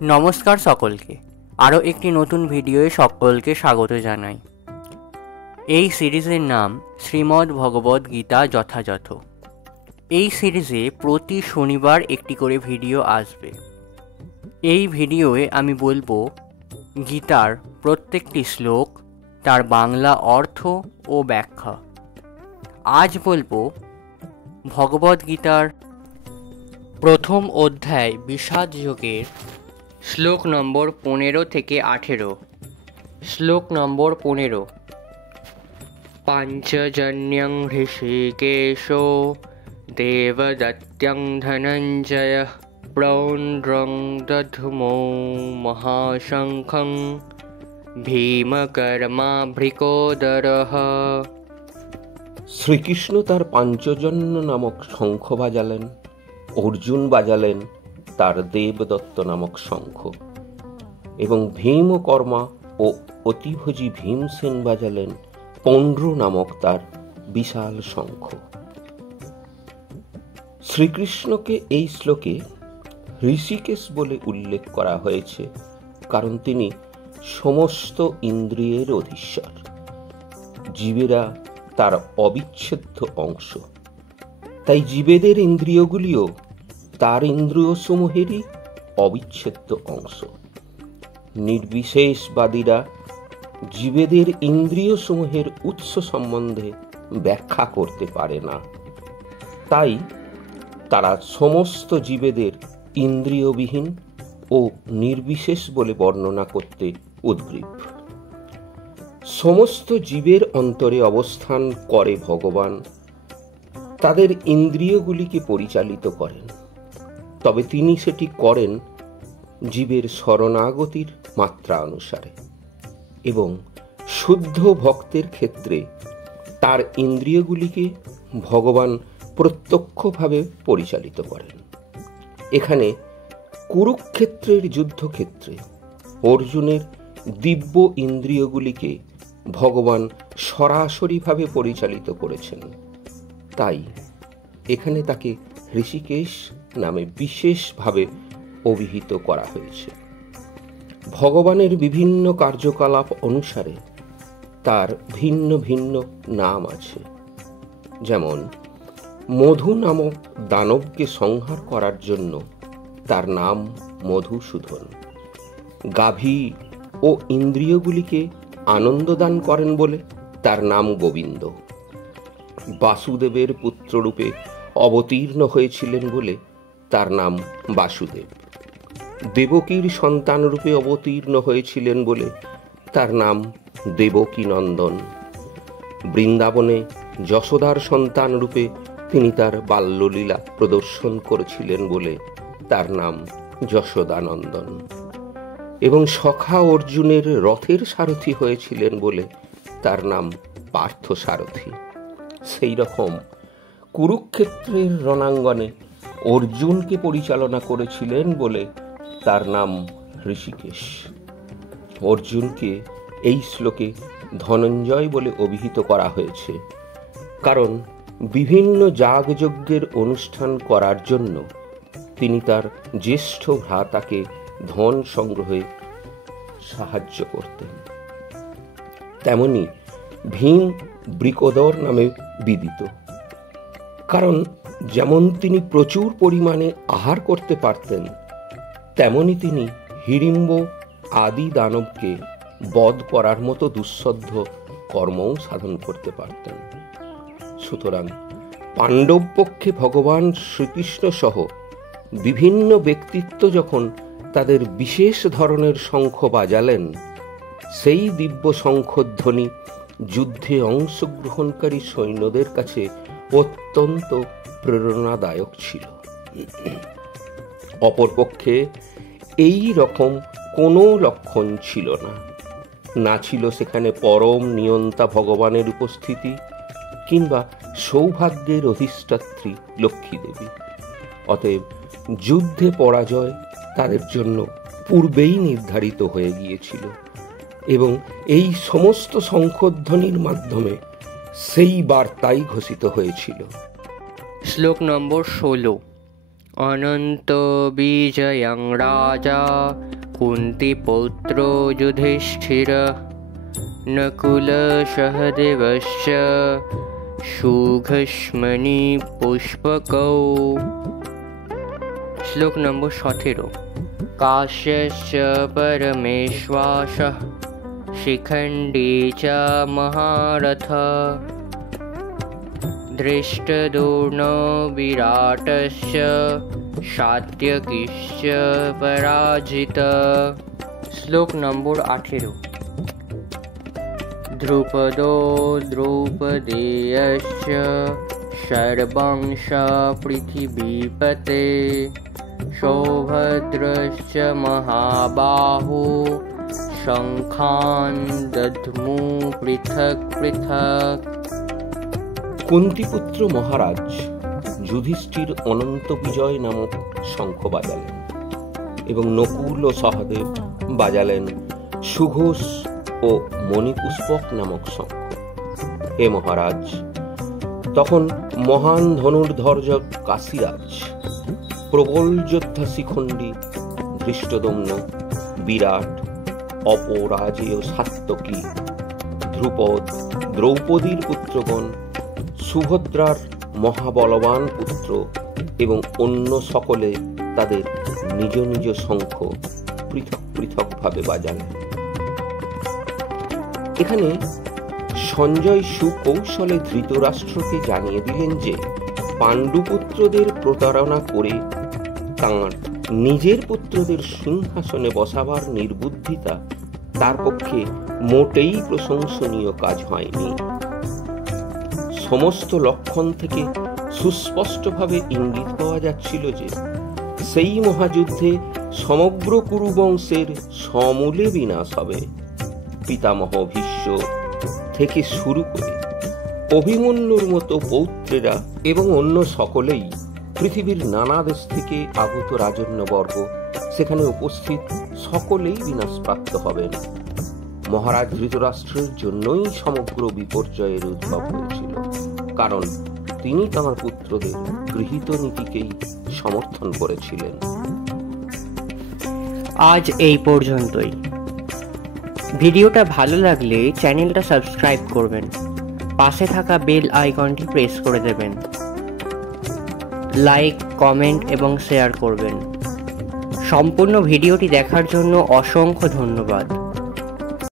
নমস্কার সকলকে, আরও একটি নতুন ভিডিওয়ে সকলকে স্বাগত জানাই। এই সিরিজের নাম শ্রীমদ্ ভগবদ্ গীতা যথাযথ। এই সিরিজে প্রতি শনিবার একটি করে ভিডিও আসবে। এই ভিডিওয়ে আমি বলবো গীতার প্রত্যেকটি শ্লোক, তার বাংলা অর্থ ও ব্যাখ্যা। আজ বলবো ভগবদ্ গীতার প্রথম অধ্যায় বিষাদ যোগের শ্লোক নম্বর 15 থেকে 18। শ্লোক নম্বর 15। পাঞ্চজন্যং হৃষিকেশো দেবদত্যং ধনঞ্জয় প্রৌন্ড্রং দধুমো মহাশঙ্খং ভীমকর্মাভৃকোদরঃ। শ্রীকৃষ্ণ তার পাঞ্চজন্য নামক শঙ্খ বাজালেন, অর্জুন বাজালেন তার দেবদত্ত নামক শঙ্খ, এবং ভীমকর্মা ও অতিভোজী ভীমসেন বাজালেন পৌন্ড্র নামক তার বিশাল শঙ্খ। শ্রীকৃষ্ণকে এই শ্লোকে ঋষিকেশ বলে উল্লেখ করা হয়েছে, কারণ তিনি সমস্ত ইন্দ্রিয়ের অধীশ্বর। জীবেরা তার অবিচ্ছেদ্য অংশ, তাই জীবেদের ইন্দ্রিয়গুলিও তার ইন্দ্রিয় সমূহেরই অবিচ্ছেদ্য অংশ। নির্বিশেষবাদীরা জীবেদের ইন্দ্রিয় সমূহের উৎস সম্বন্ধে ব্যাখ্যা করতে পারে না, তাই তারা সমস্ত জীবেদের ইন্দ্রিয়বিহীন ও নির্বিশেষ বলে বর্ণনা করতে উদ্গ্রীব। সমস্ত জীবের অন্তরে অবস্থান করে ভগবান, তাদের ইন্দ্রিয়গুলিকে পরিচালিত করেন, তবে তিনি সেটি করেন জীবের শরণাগতির মাত্রা অনুসারে, এবং শুদ্ধ ভক্তের ক্ষেত্রে তার ইন্দ্রিয়গুলিকে ভগবান প্রত্যক্ষভাবে পরিচালিত করেন। এখানে কুরুক্ষেত্রের যুদ্ধক্ষেত্রে অর্জুনের দিব্য ইন্দ্রিয়গুলিকে ভগবান সরাসরিভাবে পরিচালিত করেছেন, তাই এখানে তাকে ঋষিকেশ নামে বিশেষভাবে অভিহিত করা হয়েছে। ভগবানের বিভিন্ন কার্যকলাপ অনুসারে তার ভিন্ন ভিন্ন নাম আছে। যেমন মধু নামক দানবকে সংহার করার জন্য তার নাম মধুসূদন। গাভী ও ইন্দ্রিয়গুলিকে আনন্দ দান করেন বলে তার নাম গোবিন্দ। বাসুদেবের পুত্ররূপে অবতীর্ণ হয়েছিলেন বলে তার নাম বাসুদেব। দেবকীর সন্তান রূপে অবতীর্ণ হয়েছিলেন বলে তার নাম দেবকী নন্দন। বৃন্দাবনে যশোদার সন্তান রূপে তিনি তার বাল্যলীলা প্রদর্শন করেছিলেন বলে তার নাম যশোদানন্দন, এবং সখা অর্জুনের রথের সারথি হয়েছিলেন বলে তার নাম পার্থ সারথি। সেই রকম কুরুক্ষেত্রের রণাঙ্গনে অর্জুনকে পরিচালনা করেছিলেন বলে তার নাম ঋষিকেশ। অর্জুনকে এই শ্লোকে ধনঞ্জয় বলে অভিহিত করা হয়েছে, কারণ বিভিন্ন যাগযজ্ঞের অনুষ্ঠান করার জন্য তিনি তার জ্যেষ্ঠ ভ্রাতাকে ধন সংগ্রহে সাহায্য করতেন। তেমনি ভীম বৃকোদর নামে বিদিত, কারণ যেমন তিনি প্রচুর পরিমাণে আহার করতে পারতেন, তেমনি তিনি হিড়িম্ব আদি দানবকে বধ করার মতো দুঃসাধ্য কর্মও সাধন করতে পারতেন। সুতরাং পাণ্ডব পক্ষে ভগবান শ্রীকৃষ্ণ সহ বিভিন্ন ব্যক্তিত্ব যখন তাদের বিশেষ ধরনের শঙ্খ বাজালেন, সেই দিব্য শঙ্খধ্বনি যুদ্ধে অংশগ্রহণকারী সৈন্যদের কাছে অত্যন্ত প্রেরণাদায়ক ছিল। অপরপক্ষে এই রকম কোনো লক্ষণ ছিল না, না ছিল সেখানে পরম নিয়ন্তা ভগবানের উপস্থিতি কিংবা সৌভাগ্যের অধিষ্ঠাত্রী লক্ষ্মী দেবী। অতএব যুদ্ধে পরাজয় তাদের জন্য পূর্বেই নির্ধারিত হয়ে গিয়েছিল, এবং এই সমস্ত শঙ্খধ্বনির মাধ্যমে সেই বার্তাই ঘোষিত হয়েছিল। শ্লোক নম্বর 16। অনন্ত বিজয়ং রাজা কুন্তিপুত্র যুধিষ্ঠির নকুল সহদেবশ্চ সুঘষ্মণি পুষ্পকৌ। শ্লোক নম্বর 17। কাশ্যশ্চ পরমেশ্বাসঃ শিখণ্ডী চ মহারথ ধৃষ্টদ্যুম্নো বিরাটশ্চ সাত্যকিশ্চ পরাজিত। শ্লোক নম্বর 18। দ্রুপদো দ্রৌপদেয়শ্চ সর্বংশ পৃথিবীপতে সৌভদ্রশ্চ মহাবাহু শঙ্খান দধ্মু পৃথক পৃথক। কুন্তিপুত্র মহারাজ যুধিষ্ঠির অনন্ত বিজয় নামক শঙ্খ বাজালেন এবং নকুল ও সহদেব বাজালেন সুঘোষ ও মণিপুষ্পক নামক শঙ্খ। হে মহারাজ, তখন মহান ধনুর্ধর্য কাশীরাজ, প্রবল যোদ্ধা শিখণ্ডী, ধৃষ্টদ্যুম্ন, বিরাট, অপরাজেয় সাত্যকী, ধ্রুপদ, দ্রৌপদীর পুত্রগণ, সুভদ্রার মহাবলবান পুত্র এবং অন্য সকলে তাদের নিজ নিজ শঙ্খ পৃথক পৃথকভাবে বাজালেন। এখানে সঞ্জয় সুকৌশলে ধৃতরাষ্ট্রকে জানিয়ে দিলেন যে পাণ্ডুপুত্রদের প্রতারণা করে তাঁর নিজের পুত্রদের সিংহাসনে বসাবার নির্বুদ্ধিতা তার পক্ষে মোটেই প্রশংসনীয় কাজ হয়নি। সমস্ত লক্ষণ থেকে সুস্পষ্টভাবে ইঙ্গিত পাওয়া যাচ্ছিল যে সেই মহাযুদ্ধে সমগ্র কুরুবংশের সমূলে বিনাশ হবে। পিতামহ ভীষ্ম থেকে শুরু করে অভিমন্যুর মতো পৌত্রেরা এবং অন্য সকলেই, পৃথিবীর নানা দেশ থেকে আগত রাজন্যবর্গ, সেখানে উপস্থিত সকলেই বিনাশপ্রাপ্ত হবেন। মহারাজ ধৃতরাষ্ট্রের জন্যই সমগ্র বিপর্যয়ের উদ্ভব হয়েছিল, কারণ তিনি তাঁর পুত্রদের গৃহীত নীতিকেই সমর্থন করেছিলেন। আজ এই পর্যন্তই। ভিডিওটা ভালো লাগলে চ্যানেলটা সাবস্ক্রাইব করবেন, পাশে থাকা বেল আইকনটি প্রেস করে দেবেন, লাইক, কমেন্ট এবং শেয়ার করবেন। সম্পূর্ণ ভিডিওটি দেখার জন্য অসংখ্য ধন্যবাদ।